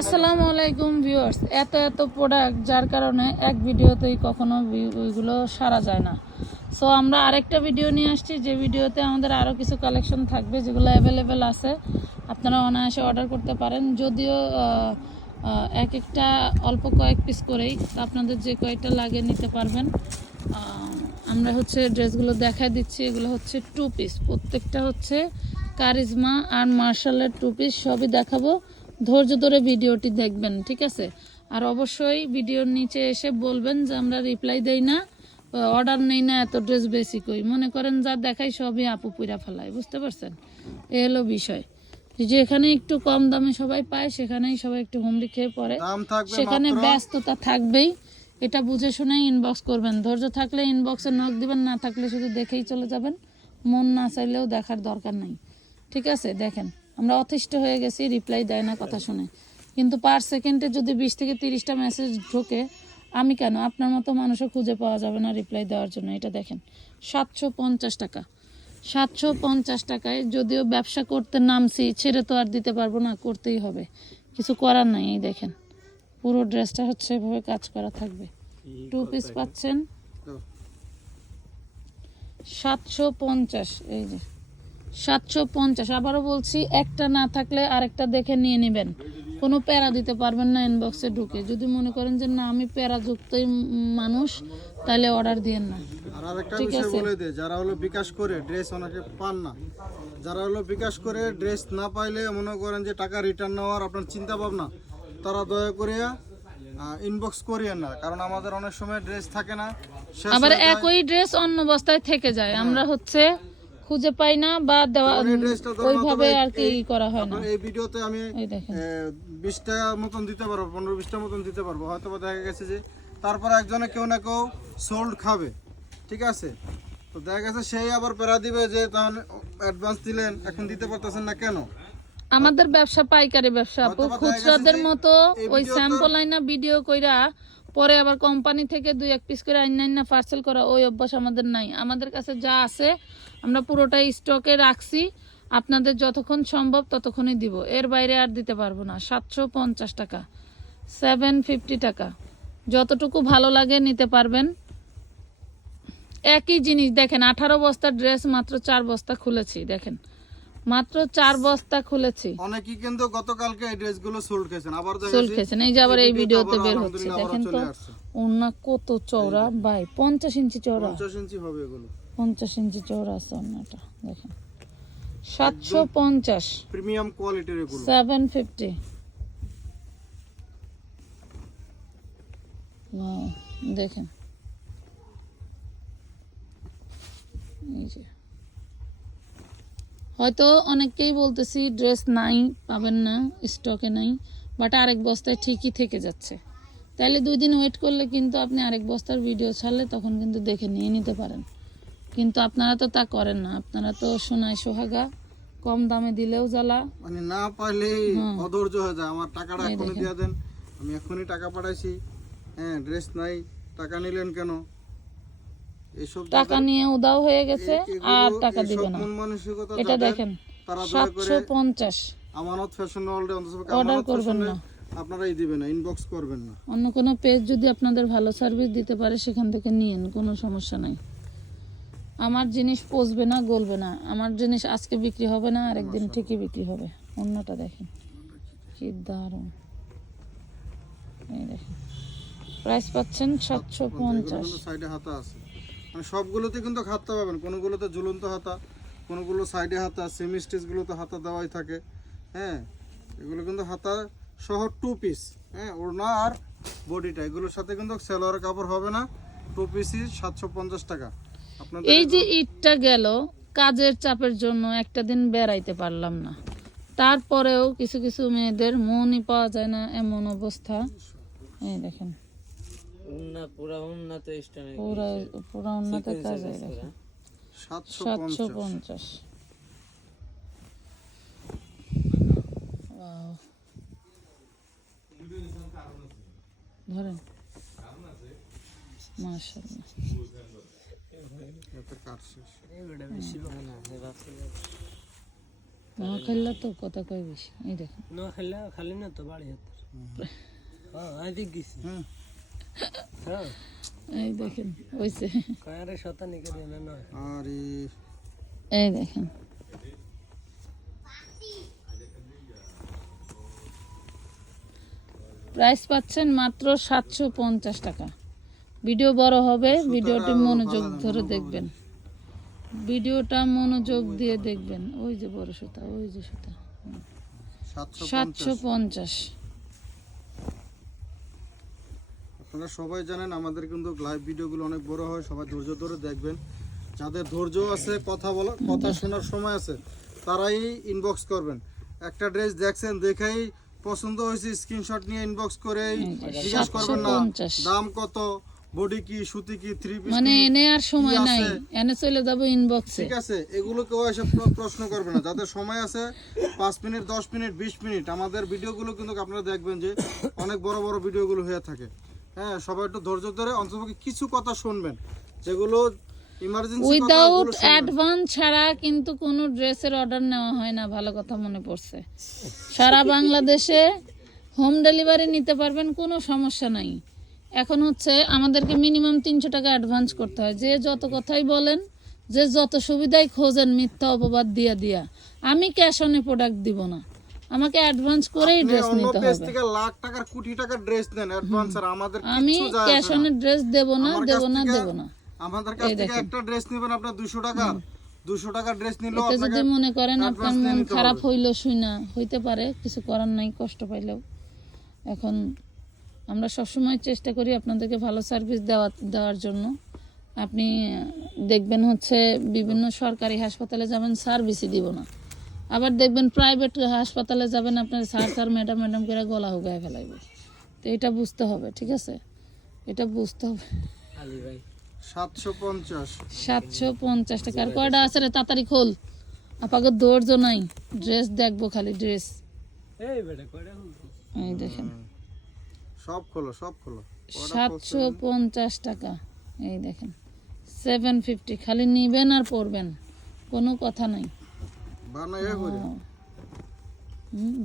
আসসালামু আলাইকুম ভিউয়ার্স, এত এত প্রোডাক্ট যার কারণে এক ভিডিওতেই কখনো ওইগুলো সারা যায় না। সো আমরা আরেকটা ভিডিও নিয়ে আসছি, যে ভিডিওতে আমাদের আরও কিছু কালেকশন থাকবে যেগুলো অ্যাভেলেবেল আছে। আপনারা অনায়াসে অর্ডার করতে পারেন। যদিও এক একটা অল্প কয়েক পিস করেই আপনাদের যে কয়েকটা লাগে নিতে পারবেন। আমরা হচ্ছে ড্রেসগুলো দেখা দিচ্ছি। এগুলো হচ্ছে টু পিস প্রত্যেকটা হচ্ছে কারিজমা আর মার্শালের টু পিস সবই দেখাবো। ধৈর্য ধরে ভিডিওটি দেখবেন ঠিক আছে? আর অবশ্যই ভিডিওর নিচে এসে বলবেন যে আমরা রিপ্লাই দেই না অর্ডার নেই না এত ড্রেস বেশি কই মনে করেন যা দেখাই সবই আপু পুইরা ফেলায় বুঝতে পারছেন? এ হলো বিষয়। যেখানে একটু কম দামে সবাই পায় সেখানেই সবাই একটু হুমড়ি খেয়ে পড়ে। সেখানে ব্যস্ততা থাকবেই। এটা বুঝে শুনেই ইনবক্স করবেন। ধৈর্য থাকলে ইনবক্সে নক দিবেন না থাকলে শুধু দেখেই চলে যাবেন। মন না চাইলেও দেখার দরকার নাই। ঠিক আছে? দেখেন। আমরা অতিষ্ঠ হয়ে গেছি রিপ্লাই দেয় না কথা শুনে। কিন্তু পার সেকেন্ডে যদি বিশ থেকে তিরিশটা মেসেজ ঢোকে আমি কেন? আপনার মতো মানুষও খুঁজে পাওয়া যাবে না রিপ্লাই দেওয়ার জন্য এটা দেখেন। সাতশো পঞ্চাশ টাকা। সাতশো পঞ্চাশ টাকায় যদিও ব্যবসা করতে নামছি ছেড়ে তো আর দিতে পারব না করতেই হবে। কিছু করার নাই এই দেখেন। পুরো ড্রেসটা হচ্ছে এভাবে কাজ করা থাকবে। টু পিস পাচ্ছেন? সাতশো পঞ্চাশ এই যে। সাতশো পঞ্চাশ। আবারও বলছি একটা না থাকলে আরেকটা দেখে নিয়ে নেবেন। কোনো প্যারা দিতে পারবেন না ইনবক্সে ঢুকে। যদি মনে করেন যে না আমি প্যারাযুক্তই উম মানুষ তাহলে অর্ডার দিয়েন না। আর আরেকটা বিষয়। বলে দে যারা হলো বিকাশ করে ড্রেস অনেকে পান না যারা হলো বিকাশ করে ড্রেস না পাইলে মনে করেন যে টাকা রিটার্ন নেওয়ার আপনার চিন্তা ভাবনা তারা দয়া করে ইনবক্স করিয়েন না। কারণ আমাদের অনেক সময় ড্রেস থাকে না আবার একই ড্রেস অন্য বস্তায় থেকে যায়। আমরা হচ্ছে খুঁজে পাই না বা দেওয়া তখন ওইভাবে আর কি করা হয় না। এই ভিডিওতে আমি বিশটা মতন দিতে পারব পনেরো বিশটা মতন দিতে পারব। হয়তো দেখা গেছে যে তারপরে একজনে কেউ না কেউ সোল্ড খাবে ঠিক আছে? তো দেখা গেছে সেই আবার পেরা দিবে যে তাহলে অ্যাডভান্স দিলেন এখন দিতে পারতেছেন না কেন? আমাদের ব্যবসা পাইকারি ব্যবসা। খুচরাদের মতো ওই স্যাম্পল আইনা ভিডিও কইরা পরে আবার কোম্পানি থেকে দুই এক পিস করে আইনা আইনা পার্সেল করা, ওই অভ্যাস আমাদের নাই। আমাদের কাছে যা আছে, আমরা পুরোটাই স্টকে রাখছি। আপনাদের যতক্ষণ সম্ভব ততক্ষণই দিব। এর বাইরে আর দিতে পারব না। সাতশো পঞ্চাশ টাকা সেভেন ফিফটি টাকা। যতটুকু ভালো লাগে নিতে পারবেন। একই জিনিস, দেখেন, আঠারো বস্তা ড্রেস মাত্র চার বস্তা খুলেছি, দেখেন। মাত্র চার বস্তা খুলেছি। অনেকেই কিন্তু গতকালকে এই ড্রেসগুলো সোল্ড খেয়েছেন আবার দেখা সোল গেছে খেয়েছেন। এই যে আবার এই ভিডিওতে বের হচ্ছে। দেখেন তো ওনা কত চওড়া। ভাই পঞ্চাশ ইঞ্চি চওড়া। পঞ্চাশ ইঞ্চি হবে এগুলো। পঞ্চাশ ইঞ্চি চওড়া আছে ওনাটা দেখেন। সাতশো পঞ্চাশ। প্রিমিয়াম কোয়ালিটির এগুলো। Seven fifty. দেখেন। এই যে। হয়তো অনেককেই বলতেছি ড্রেস নাই পাবেন না স্টকে নাই বাট আরেক বস্তায় ঠিকই থেকে যাচ্ছে। তাহলে দুই দিন ওয়েট করলে কিন্তু আপনি আরেক বস্তার ভিডিও ছাড়লে তখন কিন্তু দেখে নিয়ে নিতে পারেন। কিন্তু আপনারা তো তা করেন না আপনারা তো সোনায় সোহাগা কম দামে দিলেও জ্বালা। মানে না পাইলে অধৈর্য হয়ে যায়। আমার টাকাটা এখনই দিয়ে দেন আমি এখনই টাকা পাঠাইছি। হ্যাঁ ড্রেস নাই টাকা নিলেন কেন? টাকা নিয়ে উদাও হয়ে গেছে আর টাকা দিবে না। এটা দেখেন সাতশো পঞ্চাশ। আমানত ফ্যাশন ওয়ার্ল্ডে অন্তত করবেন না। আপনারাই দিবেন না ইনবক্স করবেন না। অন্য কোনো পেজ যদি আপনাদের ভালো সার্ভিস দিতে পারে সেখান থেকে নিয়েন কোনো সমস্যা নাই। আমার জিনিস পচবে না গলবে না। আমার জিনিস আজকে বিক্রি হবে না আরেকদিন ঠিকই বিক্রি হবে। অন্যটা দেখেন কি দারুণ। এই দেখেন প্রাইস পাচ্ছেন সাতশো পঞ্চাশ। সাইডে হাতা আছে। মানে সবগুলোতে কিন্তু হাতা পাবেন। কোনোগুলোতে ঝুলন্ত হাতা কোনোগুলো সাইডে হাতা সেমি স্টিচগুলোতে হাতা দেওয়াই থাকে। হ্যাঁ এগুলো কিন্তু হাতা সহ টু পিস হ্যাঁ ওড়না আর বডিটা এগুলোর সাথে কিন্তু সেলোয়ার কাপড় হবে না। টু পিসই সাতশো পঞ্চাশ টাকা। আপনাদের এই যে ঈদটা গেল কাজের চাপের জন্য একটা দিন বেড়াইতে পারলাম না। তারপরেও কিছু কিছু মেয়েদের মনই পাওয়া যায় না এমন অবস্থা। এই দেখেন। পুরা উন্নত পুরা পুরা উন্নত কাজ সাতশো পঞ্চাশ. ধরেন। নোয়াখালীলা তো কথা কয় বেশি। এই দেখেন। নো খালি না তো বাড়ি হাতে হ্যাঁ গেছি। হ্যাঁ এই দেখেন হয়েছে কয়ারে শতানি করে না নয়। আরে। এই দেখেন। প্রাইস পাচ্ছেন মাত্র সাতশো পঞ্চাশ টাকা। ভিডিও বড় হবে ভিডিওটি মনোযোগ ধরে দেখবেন। ভিডিওটা মনোযোগ দিয়ে দেখবেন। ওই যে বড় সুতা ওই যে সুতা। সাতশো পঞ্চাশ। আপনারা সবাই জানেন আমাদের কিন্তু লাইভ ভিডিওগুলো অনেক বড় হয় সবাই ধৈর্য ধরে দেখবেন। যাদের ধৈর্য আছে কথা বলা কথা শোনার সময় আছে তারাই ইনবক্স করবেন। একটা ড্রেস দেখছেন দেখেই পছন্দ হয়েছে স্ক্রিনশট নিয়ে ইনবক্স করেই জিজ্ঞাসা করবেন না দাম কত বডি কি সুতি কি থ্রি পিস মানে এনে আর সময় নাই? এনে চলে যাব ইনবক্সে ঠিক আছে এগুলো কেউ এসে প্রশ্ন করবে না। যাদের সময় আছে পাঁচ মিনিট দশ মিনিট বিশ মিনিট আমাদের ভিডিওগুলো কিন্তু আপনারা দেখবেন যে অনেক বড় বড় ভিডিওগুলো হয়ে থাকে। হ্যাঁ সবাই একটু ধৈর্য ধরে অন্ততপক্ষে কিছু কথা শুনবেন যেগুলো উইদাউট অ্যাডভান্স ছাড়া কিন্তু কোনো ড্রেসের অর্ডার নেওয়া হয় না ভালো কথা মনে পড়ছে। সারা বাংলাদেশে হোম ডেলিভারি নিতে পারবেন কোনো সমস্যা নাই। এখন হচ্ছে আমাদেরকে মিনিমাম তিনশো টাকা অ্যাডভান্স করতে হয়। যে যত কথাই বলেন যে যত সুবিধাই খোঁজেন মিথ্যা অপবাদ দিয়া দিয়া। আমি ক্যাশ অনে প্রোডাক্ট দিব না। আমাকে অ্যাডভান্স করেই ড্রেস নিতে হবে। থেকে লাখ টাকার কোটি টাকার ড্রেস নেন অ্যাডভান্স আর আমাদের আমি ক্যাশ। অনে ড্রেস দেব না দেব না দেব না। আমাদের কাছ থেকে একটা ড্রেস নেবেন আপনার দুশো টাকা। দুশো টাকার ড্রেস এটা আপনাকে যদি মনে করেন আপনার মন খারাপ। হইল শুইনা হইতে পারে কিছু করার নাই কষ্ট পাইলেও। এখন আমরা সবসময় চেষ্টা করি আপনাদেরকে ভালো সার্ভিস দেওয়া দেওয়ার জন্য। আপনি দেখবেন হচ্ছে বিভিন্ন সরকারি হাসপাতালে যাবেন সার্ভিসই দিব না। আবার দেখবেন প্রাইভেট হাসপাতালে যাবেন আপনার স্যার স্যার ম্যাডাম ম্যাডাম করে গলা হুগায় ফেলাইবে। তো এটা বুঝতে হবে ঠিক আছে? এটা বুঝতে হবে। আলী ভাই সাতশো পঞ্চাশ। সাতশো পঞ্চাশ টাকা। আর কয়টা আছে রে? তাড়াতাড়ি খোল। আপাকে ধৈর্য নাই। ড্রেস দেখব খালি ড্রেস এই বেটা কয়টা এই দেখেন। সব খোলো সব খোলো। সাতশো পঞ্চাশ টাকা। এই দেখেন। সেভেন ফিফটি খালি নিবেন আর পরবেন। কোনো কথা নাই। করি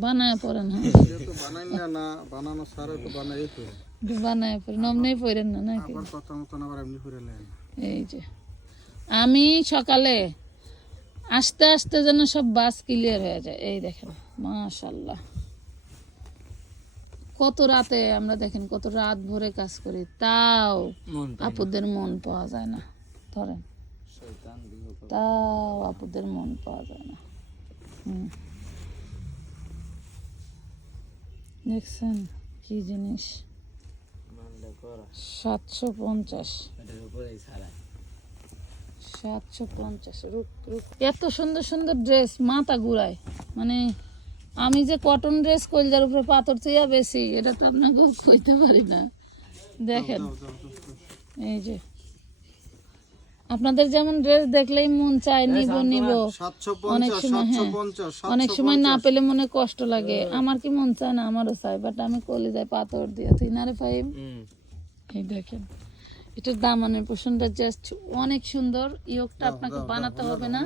বানায় হ্যাঁ। যেহেতু বানাই না না বানানো সারা তো বানাই তো বানায় পরেন অমনি পরেন না নাকি? আবার কথা মতন আবার এমনি করে নেন এই যে আমি সকালে আস্তে আস্তে যেন সব বাস ক্লিয়ার হয়ে যায়। এই দেখেন মাশাল্লাহ কত রাতে আমরা দেখেন কত রাত ভরে কাজ করি তাও আপুদের মন পাওয়া যায় না ধরেন। তাও আপুদের মন পাওয়া যায় না। দেখছেন কি জিনিস? সাতশো পঞ্চাশ। সাতশো পঞ্চাশ এত সুন্দর সুন্দর ড্রেস মাথা ঘুরায়। মানে আমি যে কটন ড্রেস কলজার উপরে পাথর চেয়ে বেশি এটা তো আপনাকে কইতে পারি না। দেখেন। এই যে। আপনাদের যেমন ড্রেস দেখলেই মন চায় নিব নিব। অনেক সময় হ্যাঁ। অনেক সময় না পেলে মনে কষ্ট লাগে। আমার কি মন চায় না আমারও চাই বাট আমি কলে যাই পাথর দিয়ে তুই না রে ফাইভ এই দেখেন এটার দামানের পোষণটা জাস্ট অনেক সুন্দর। ইয়োগটা আপনাকে বানাতে হবে না।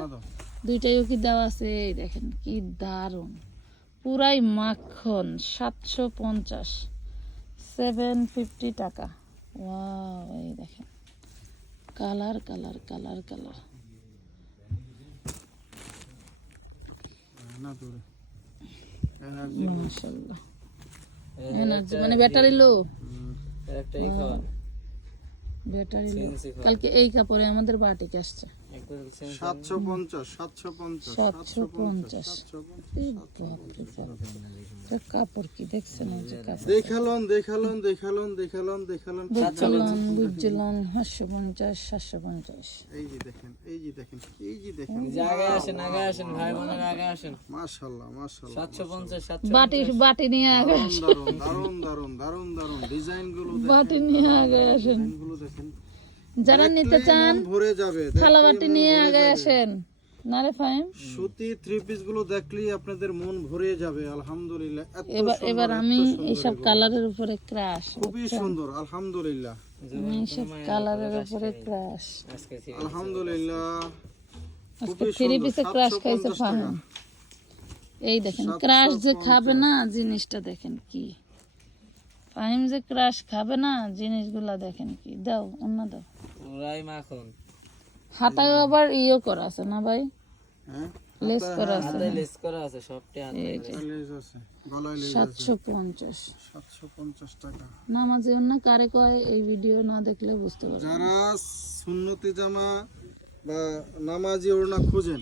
দুইটা ইয়োগই দেওয়া আছে এই দেখেন কি দারুণ। পুরাই মাখন সাতশো পঞ্চাশ। সেভেন ফিফটি টাকা। ওয়াও এই দেখেন। Colour colour colour colour. Energy মানে ব্যাটারি লো? এর খাওয়া ব্যাটারি কালকে এই কাপড়ে আমাদের বাটিক আসছে। সাতশো পঞ্চাশ সাতশো পঞ্চাশ সাতশো পঞ্চাশ। এই কাপড় কি দেখছেন যে দেখালন দেখালন দেখালন দেখালন দেখালন বুঝছিলাম বুঝছিলাম সাতশো পঞ্চাশ। সাতশো পঞ্চাশ এই যে দেখেন এই যে দেখেন এই যে দেখেন। আগে আসেন আগে আসেন ভাই বোনের আগে আসেন। মাশাল্লাহ মাশাল্লাহ সাতশো পঞ্চাশ সাতশো বাটি বাটি নিয়ে আগে দারুণ দারুণ দারুণ দারুণ দারুণ ডিজাইনগুলো বাটি নিয়ে আগে আসেন। গুলো দেখেন। যারা নিতে চান ভরে যাবে থালা দেখলেই বাটি নিয়ে আগে আসেন। না রে ফাইম সুতি থ্রি পিসগুলো দেখলেই আপনাদের মন ভরে যাবে আলহামদুলিল্লাহ। এবার এবার আমি সুন্দর এইসব কালারের উপরে ক্রাশ খুবই সুন্দর আলহামদুলিল্লাহ। আমি এইসব কালারের উপরে ক্রাশ আলহামদুলিল্লাহ। আজকে থ্রি পিসে ক্রাশ খাইছে ফাহিম। এই দেখেন ক্রাশ যে খাবে না জিনিসটা দেখেন কি। ফাহিম যে ক্রাশ খাবে না জিনিসগুলা দেখেন কি? দাও অন্য দাও। পুরাই মাখন। হাতায় আবার ইয়ে করা আছে না ভাই? হ্যাঁ? লেস করা আছে। হাতে লেস করা আছে সবটি হাতে এই যে। লেজ আছে গলায় লেজ আছে। সাতশো পঞ্চাশ। সাতশো পঞ্চাশ টাকা। নামাজে অন্য কারে কয় এই ভিডিও না দেখলে বুঝতে পারবে যারা সুন্নতি জামা বা নামাজি ওড়না খুঁজেন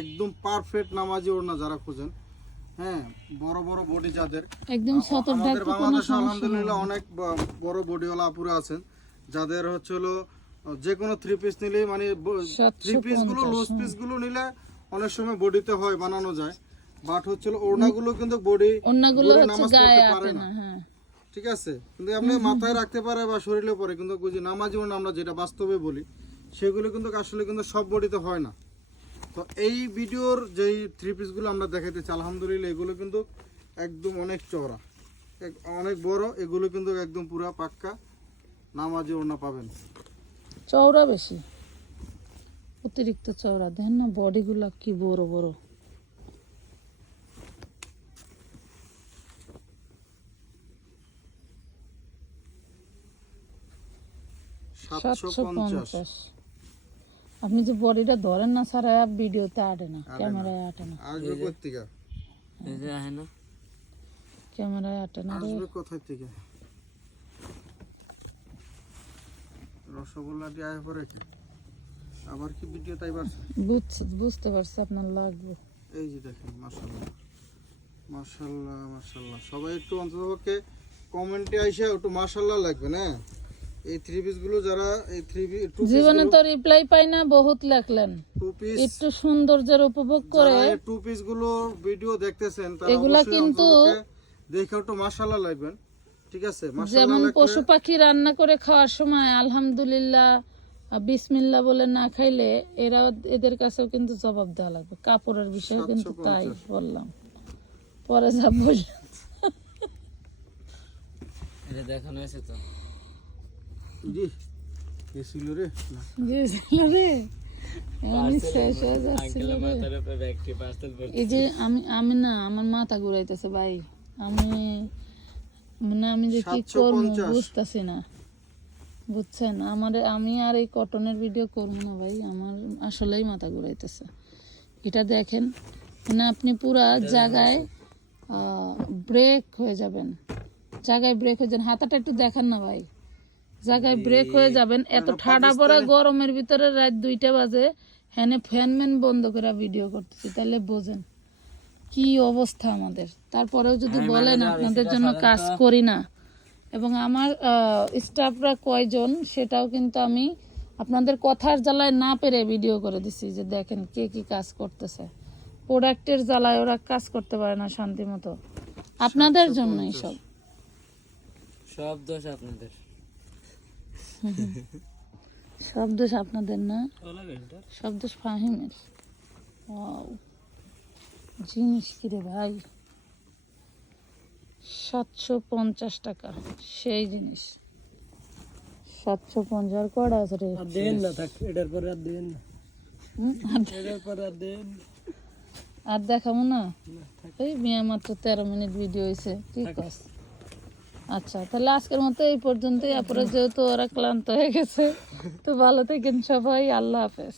একদম পারফেক্ট নামাজি ওড়না যারা খুঁজেন হ্যাঁ বড় বড় বডি যাদের। একদম আমাদের বাংলাদেশে আলহামদুলিল্লাহ অনেক বড় বডিওয়ালা আপুরা আছেন যাদের হচ্ছে হলো যে কোনো থ্রি পিস নিলেই মানে থ্রি পিসগুলো লুজ পিসগুলো নিলে অনেক সময় বডিতে হয় বানানো যায়। বাট হচ্ছে ওড়নাগুলো কিন্তু বডি নামাজ পড়তে পারে না। হ্যাঁ। ঠিক আছে? কিন্তু আপনি মাথায় রাখতে পারে বা শরীরে পরে কিন্তু যে আমরা যেটা বাস্তবে বলি সেগুলো কিন্তু আসলে কিন্তু সব বডিতে হয় না। তো এই ভিডিওর যেই থ্রি পিসগুলো আমরা দেখাইতেছি আলহামদুলিল্লাহ এগুলো কিন্তু একদম অনেক চওড়া। অনেক বড় এগুলো কিন্তু একদম পুরা পাক্কা। নামাজি ওড়না পাবেন। চওড়া বেশি? অতিরিক্ত চওড়া। দেখেন না বডিগুলা কি বড় বড়। সাতশো পঞ্চাশ। আপনি যে বডিটা ধরেন না স্যার ভিডিওতে আটে না ক্যামেরায় আটে না। আসবে কোথেকে এই যে আহে না। ক্যামেরায় আটে না আসবে কোথায় থেকে? রসগোল্লাটি আয় পরে কি? আবার কি ভিডিও তাই পারছে বুঝতে বুঝতে পারছি আপনার লাগবে। এই যে দেখেন মাশাল্লাহ মাশাল্লাহ মাশাল্লাহ সবাই একটু অন্ততপক্ষে কমেন্টে আইসা একটু মাশাল্লাহ লাগবে না? এই থ্রি পিসগুলো যারা এই থ্রি পিস জীবনে তো রিপ্লাই পাই না বহুত লেখলেন। একটু সৌন্দর্যের উপভোগ করে। টু পিসগুলো ভিডিও দেখতেছেন তারা এগুলা কিন্তু- দেখে একটু মাশাল্লাহ লাগবেন। ঠিক আছে? যেমন পশু পাখি রান্না করে খাওয়ার সময় আলহামদুলিল্লাহ বিসমিল্লা বলে না খাইলে এরা এদের কাছেও কিন্তু জবাব দেওয়া লাগবে। কাপড়ের বিষয়ে কিন্তু তাই বললাম। পরে যা বললাম এটা দেখানো হয়েছে তো? এই যে আমি আমি না আমার মাথা ঘুরাইতেছে ভাই আমি মানে আমি যে কি করব বুঝতেছি না বুঝছেন আমার আমি আর এই কটনের ভিডিও করব না ভাই আমার আসলেই মাথা ঘুরাইতেছে এটা দেখেন মানে আপনি পুরা জায়গায় ব্রেক হয়ে যাবেন। জায়গায় ব্রেক হয়ে যাবেন। হাতাটা একটু দেখান না ভাই। জায়গায় ব্রেক হয়ে যাবেন। এত ঠাডা পড়া গরমের ভিতরে রাত দুইটা বাজে হ্যানে ফ্যান ম্যান বন্ধ করে ভিডিও করতেছি তাহলে বোঝেন কি অবস্থা আমাদের। তারপরেও যদি বলেন আপনাদের জন্য কাজ করি না। এবং আমার স্টাফরা কয়জন সেটাও কিন্তু আমি আপনাদের কথার জ্বালায় না পেরে ভিডিও করে দিছি যে দেখেন কে কি কাজ করতেছে। প্রোডাক্টের জ্বালায় ওরা কাজ করতে পারে না শান্তি মতো আপনাদের জন্যই সব। সব দোষ আপনাদের। সব দোষ আপনাদের না? সব দোষ ফাহিমের। Wow. জিনিস কিরে ভাই? সাতশো পঞ্চাশ টাকা সেই জিনিস। সাতশো পঞ্চাশ কটা আছে রে? দেন না থাক এটার পরে আর দেন না। আর এটার পরে আর দেন আর দেখাবো না? এই মেয়ে মাত্র তেরো মিনিট ভিডিও হয়েছে কি কস আচ্ছা তাহলে আজকের মতো এই পর্যন্তই। আপনার যেহেতু ওরা ক্লান্ত হয়ে গেছে, তো ভালো থাকেন সবাই, আল্লাহ হাফেজ।